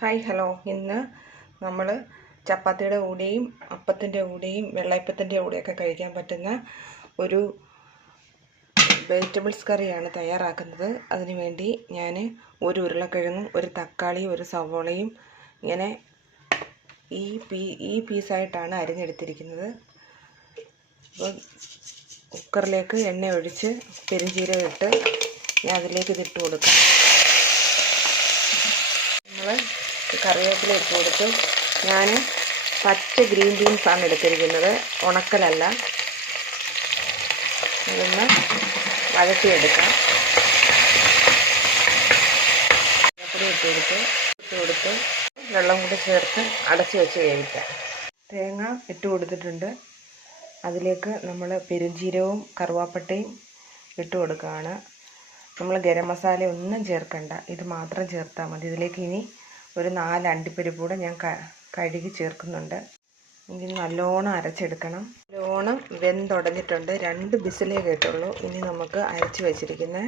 Hi hello ഇന്ന് നമ്മൾ ചപ്പാത്തിയുടെ കൂടെയും അപ്പത്തിന്റെ കൂടെയും വെള്ളയപ്പത്തിന്റെ കൂടെയൊക്കെ കഴിക്കാൻ പറ്റുന്ന ഒരു വെജിറ്റബിൾസ് കറിയാണ് തയ്യാറാക്കുന്നത്. അതിനുവേണ്ടി ഞാൻ ഒരു ഉരുളക്കിഴങ്ങും ഒരു തക്കാളിയും ഒരു സവോളയും ഇങ്ങനെ ഈ പീ ഈ പീസായിട്ടാണ് അരിഞ്ഞെടുത്തിരിക്കുന്നത്. അപ്പോൾ കുക്കറിലേക്ക് എണ്ണ ഒഴിച്ച് പെരുംജീരകം ഇട്ട് ഞാൻ അതിലേക്ക് ഇതിട്ട് കൊടുക്കാം നമ്മൾ കറിവേപ്പില ഇട്ട് കൊടുത്തു. ഞാൻ പച്ച ഗ്രീൻ ബീൻസാണ് എടുത്തിരിക്കുന്നത്. ഉണക്കലല്ല. ഇതൊന്ന് വഴട്ടിയെടുക്കാം കറിവേപ്പില ഇട്ട് കൊടുത്ത്. ഇട്ട് കൊടുത്ത് വെള്ളം കൂടി ചേർത്ത് അടച്ച് വെച്ച് വേവിക്കാം. തേങ്ങ ഇട്ട് കൊടുത്തിട്ടുണ്ട്. അതിലേക്ക് നമ്മൾ പെരുംജീരവും കറുവാപ്പട്ടയും ഇട്ട് കൊടുക്കുകയാണ്. നമ്മൾ ഗരം മസാല ഒന്നും ചേർക്കണ്ട. ഇത് മാത്രം ചേർത്താൽ മതി. ഇതിലേക്ക് ഇനി ഒരു നാല് അണ്ടിപ്പരിപ്പ് കൂടെ ഞാൻ കഴുകി ചേർക്കുന്നുണ്ട്. ഇനി നല്ലോണം അരച്ചെടുക്കണം. നല്ലോണം വെന്തുടഞ്ഞിട്ടുണ്ട്. രണ്ട് ബിസിലേ കേട്ടുള്ളൂ. ഇനി നമുക്ക് അരച്ച് വെച്ചിരിക്കുന്ന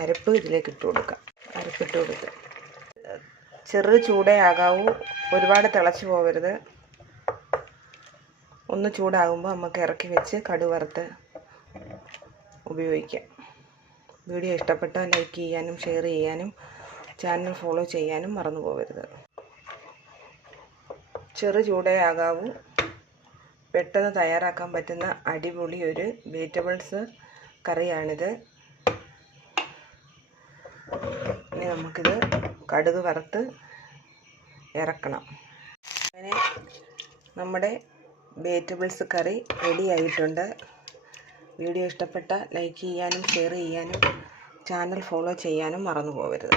അരപ്പ് ഇതിലേക്ക് ഇട്ട് കൊടുക്കാം. അരപ്പിട്ട് കൊടുത്ത്. ചെറു ചൂടേ ആകാവൂ ഒരുപാട് തിളച്ച് പോകരുത് ഒന്ന് ചൂടാകുമ്പോൾ നമുക്ക് ഇറക്കി വെച്ച് കടുവറുത്ത് ഉപയോഗിക്കാം. വീഡിയോ ഇഷ്ടപ്പെട്ടാൽ ലൈക്ക് ചെയ്യാനും ഷെയർ ചെയ്യാനും ചാനൽ ഫോളോ ചെയ്യാനും മറന്നു പോകരുത്. ചെറു ചൂടേ ആകാവൂ പെട്ടെന്ന് തയ്യാറാക്കാൻ പറ്റുന്ന അടിപൊളി ഒരു വെജിറ്റബിൾസ് കറിയാണിത്. ഇനി നമുക്കിത് കടുക് വറുത്ത് ഇറക്കണം. അങ്ങനെ നമ്മുടെ വെജിറ്റബിൾസ് കറി റെഡിയായിട്ടുണ്ട് വീഡിയോ ഇഷ്ടപ്പെട്ട ലൈക്ക് ചെയ്യാനും ഷെയർ ചെയ്യാനും ചാനൽ ഫോളോ ചെയ്യാനും മറന്നു പോകരുത്.